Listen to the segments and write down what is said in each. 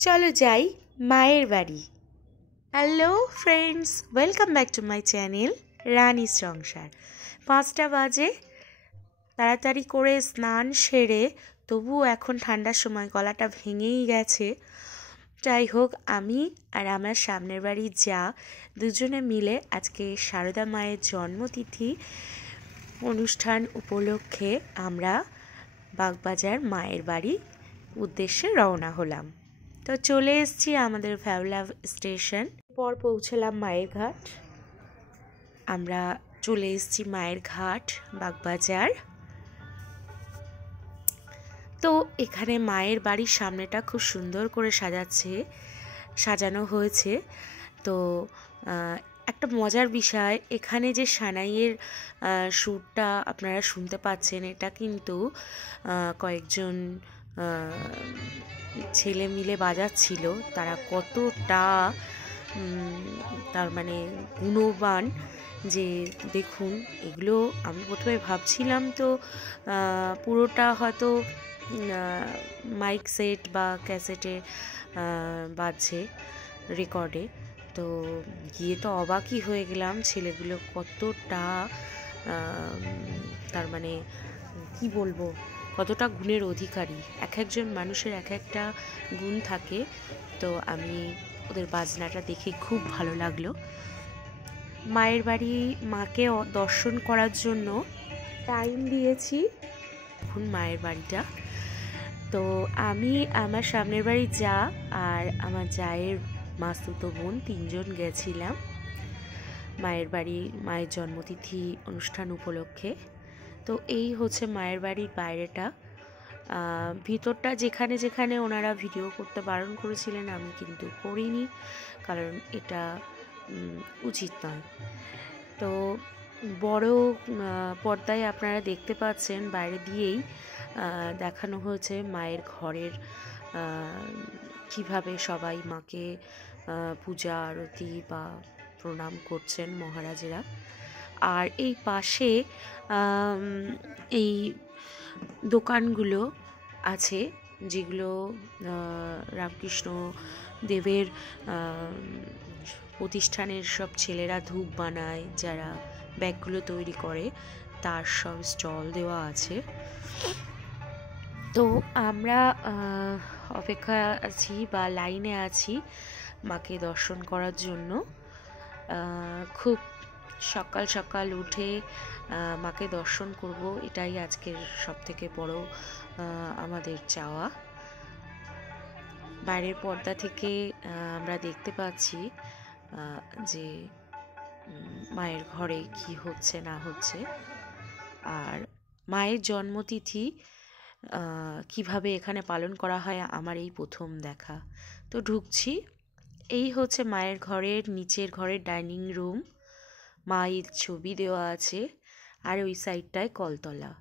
চলো যাই মায়ের বাড়ি। Hello friends, welcome back to my channel রানীর সংসার। 5টা বাজে, তাড়াতাড়ি করে স্নান সেরে, তবুও এখন ঠান্ডার সময় গলাটা ভেঙেই গেছে। যাই হোক, আমি আর আমার সামনের বাড়ির যা দুজনে মিলে আজকে সারদা মায়ের জন্মতিথি অনুষ্ঠান উপলক্ষে আমরা বাগবাজার মায়ের বাড়ি উদ্দেশ্যে রওনা হলাম। তো চলে এসেছি আমাদের ফ্যাওলা স্টেশন, পর পৌঁছলাম মায়ের ঘাট। আমরা চলে এসেছি মায়ের ঘাট বাগবাজার। তো এখানে মায়ের বাড়ির সামনেটা খুব সুন্দর করে সাজানো হয়েছে। তো একটা মজার বিষয়, এখানে যে সানাইয়ের সুরটা আপনারা শুনতে পাচ্ছেন, এটা কিন্তু কয়েকজন ছেলে মিলে বাজাচ্ছিল। তারা কতটা তার মানে গুণবান যে দেখুন, এগুলো আমি প্রথমে ভাবছিলাম তো পুরোটা হয়তো মাইক সেট বা ক্যাসেটে বাজছে, রেকর্ডে। তো গিয়ে তো অবাকই হয়ে গেলাম, ছেলেগুলো কতটা তার মানে কি বলবো, কতটা গুণের অধিকারী। এক একজন মানুষের এক একটা গুণ থাকে। তো আমি ওদের বাজনাটা দেখে খুব ভালো লাগলো। মায়ের বাড়ি মাকে দর্শন করার জন্য টাইম দিয়েছি। এখন মায়ের বাড়িটা, তো আমি আমার সামনের বাড়ি যা আর আমার জায়ের মাসতুতো বোন 3জন গেছিলাম মায়ের বাড়ি মায়ের জন্মতিথি অনুষ্ঠান উপলক্ষে। তো এই হচ্ছে মায়ের বাড়ির বাইরেটা। ভিতরটা যেখানে যেখানে ওনারা ভিডিও করতে বারণ করেছিলেন আমি কিন্তু করিনি, কারণ এটা উচিত নয়। তো বড় পর্দায় আপনারা দেখতে পাচ্ছেন, বাইরে দিয়েই দেখানো হয়েছে মায়ের ঘরের কিভাবে সবাই মাকে পূজা আরতি বা প্রণাম করছেন মহারাজেরা। আর এই পাশে এই দোকানগুলো আছে, যেগুলো রামকৃষ্ণ দেবের প্রতিষ্ঠানের সব ছেলেরা ধূপ বানায়, যারা ব্যাগগুলো তৈরি করে, তার সব স্টল দেওয়া আছে। তো আমরা অপেক্ষা আছি বা লাইনে আছি মাকে দর্শন করার জন্য। খুব সকাল সকাল উঠে মাকে দর্শন করব, এটাই আজকের সবথেকে বড় আমাদের চাওয়া। বাইরের পর্দা থেকে আমরা দেখতে পাচ্ছি যে মায়ের ঘরে কি হচ্ছে না হচ্ছে। আর মায়ের জন্মতিথি কিভাবে এখানে পালন করা হয় আমার এই প্রথম দেখা। তো ঢুকছি, এই হচ্ছে মায়ের ঘরের নিচের ঘরের ডাইনিং রুম। মায়ের ছবি দেওয়া আছে, আর ওই সাইডটায় কলতলা।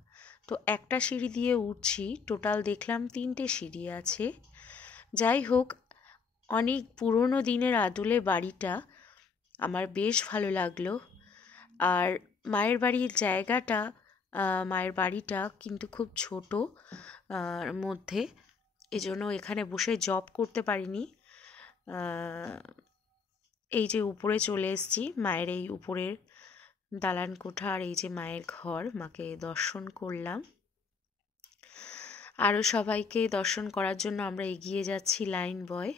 তো একটা সিঁড়ি দিয়ে উঠছি, টোটাল দেখলাম 3টে সিঁড়ি আছে। যাই হোক, অনেক পুরনো দিনের আদলে বাড়িটা আমার বেশ ভালো লাগলো। আর মায়ের বাড়ির জায়গাটা, মায়ের বাড়িটা কিন্তু খুব ছোট মধ্যে, এজন্য এখানে বসে জব করতে পারিনি। এই যে উপরে চলে এসেছি, মায়ের এই উপরের দালান কোঠা, আর এই যে মায়ের ঘর, মাকে দর্শন করলাম। আরও সবাইকে দর্শন করার জন্য আমরা এগিয়ে যাচ্ছি লাইন বয়।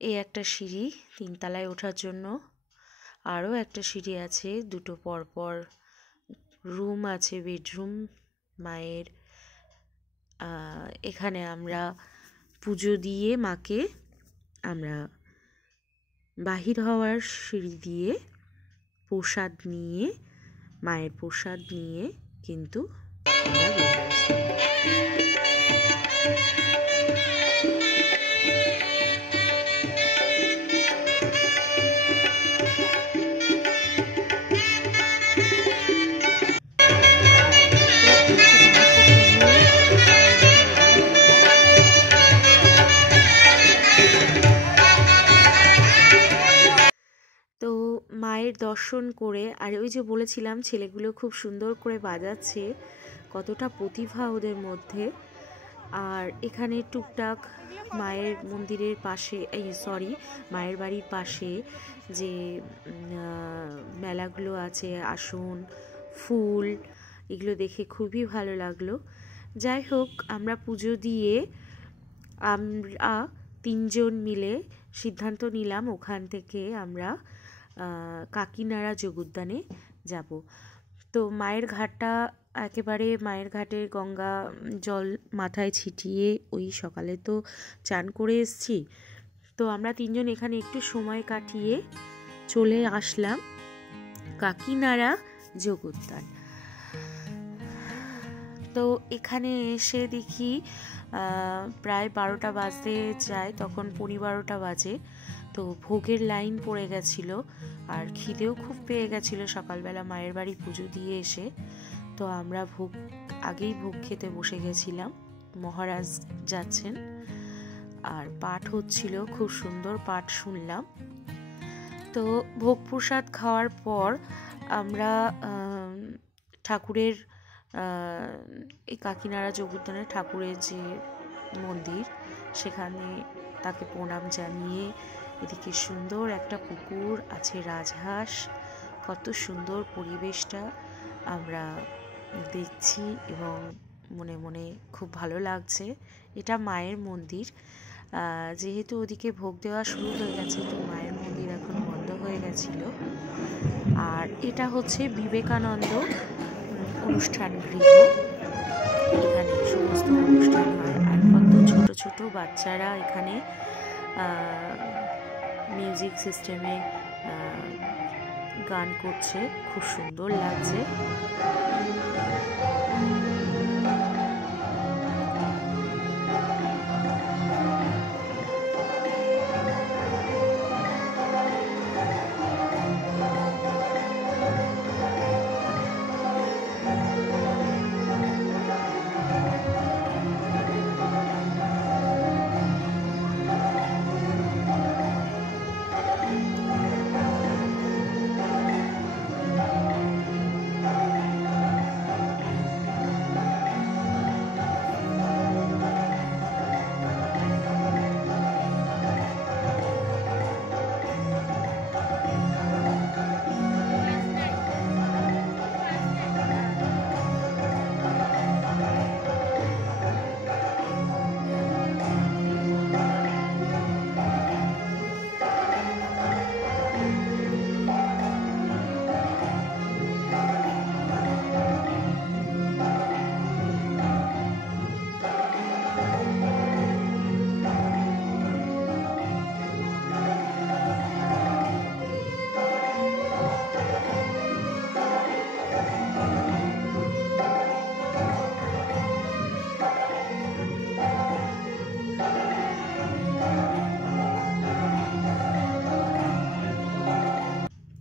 এই একটা সিঁড়ি 3 তলায় ওঠার জন্য, আরও একটা সিঁড়ি আছে, 2টো পরপর রুম আছে, বেডরুম মায়ের। এখানে আমরা পুজো দিয়ে মাকে আমরা বাহির হওয়ার সিঁড়ি দিয়ে প্রসাদ নিয়ে, মায়ের প্রসাদ নিয়ে কিন্তু আমরা বেরিয়ে আসি। তো মায়ের দর্শন করে, আর ওই যে বলেছিলাম ছেলেগুলো খুব সুন্দর করে বাজাচ্ছে, কতটা প্রতিভা ওদের মধ্যে। আর এখানে টুকটাক মায়ের মন্দিরের পাশে মায়ের বাড়ির পাশে যে মেলাগুলো আছে, আসন, ফুল, এগুলো দেখে খুবই ভালো লাগলো। যাই হোক, আমরা পুজো দিয়ে আমরা 3 জন মিলে সিদ্ধান্ত নিলাম ওখান থেকে আমরা কাকিনাড়া যোগ উদ্যানে যাব। তো মায়ের ঘাটটা একেবারে, মায়ের ঘাটে গঙ্গা জল মাথায় ছিটিয়ে ওই সকালে তো চান করে এসছি। তো আমরা 3 জন এখানে একটু সময় কাটিয়ে চলে আসলাম কাকিনাড়া যোগ উদ্যান। তো এখানে এসে দেখি প্রায় 12টা বাজতে যায়, তখন 12:15 বাজে। তো ভোগের লাইন পড়ে গেছিল আর খিদেও খুব পেয়ে গেছিল সকালবেলা মায়ের বাড়ি পুজো দিয়ে এসে। তো আমরা আগেই ভোগ খেতে বসে গেছিলাম। মহারাজ যাচ্ছেন আর পাঠ হচ্ছিল, খুব সুন্দর পাঠ শুনলাম। তো ভোগ প্রসাদ খাওয়ার পর আমরা ঠাকুরের এই কাকিনাড়া যোগ উদ্যানের ঠাকুরের যে মন্দির, সেখানে তাকে প্রণাম জানিয়ে, এদিকে সুন্দর একটা পুকুর আছে, রাজহাঁস, কত সুন্দর পরিবেশটা আমরা দেখছি এবং মনে মনে খুব ভালো লাগছে। এটা মায়ের মন্দির, যেহেতু ওদিকে ভোগ দেওয়া শুরু হয়ে গেছে, তো মায়ের মন্দির এখন বন্ধ হয়ে গেছিল। আর এটা হচ্ছে বিবেকানন্দ অনুষ্ঠান গৃহ, এখানে সমস্ত অনুষ্ঠান হয়। আর কত ছোট ছোট বাচ্চারা এখানে মিউজিক সিস্টেমে গান করছে, খুব সুন্দর লাগছে।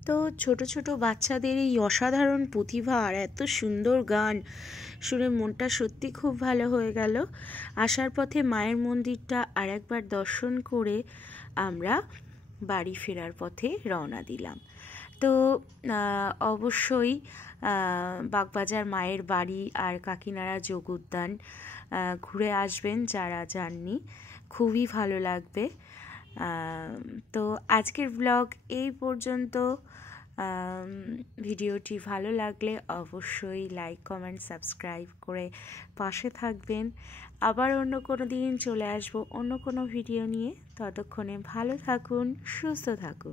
তো ছোট ছোট বাচ্চাদের এই অসাধারণ প্রতিভা আর এত সুন্দর গান শুনে মনটা সত্যি খুব ভালো হয়ে গেল। আসার পথে মায়ের মন্দিরটা আরেকবার দর্শন করে আমরা বাড়ি ফেরার পথে রওনা দিলাম। তো অবশ্যই বাগবাজার মায়ের বাড়ি আর কাকিনাড়া যোগ উদ্যান ঘুরে আসবেন যারা যাননি, খুবই ভালো লাগবে। তো আজকের ব্লগ এই পর্যন্ত। ভিডিওটি ভালো লাগলে অবশ্যই লাইক, কমেন্ট, সাবস্ক্রাইব করে পাশে থাকবেন। আবার অন্য কোনো দিন চলে আসবো অন্য কোনো ভিডিও নিয়ে। ততক্ষণে ভালো থাকুন, সুস্থ থাকুন।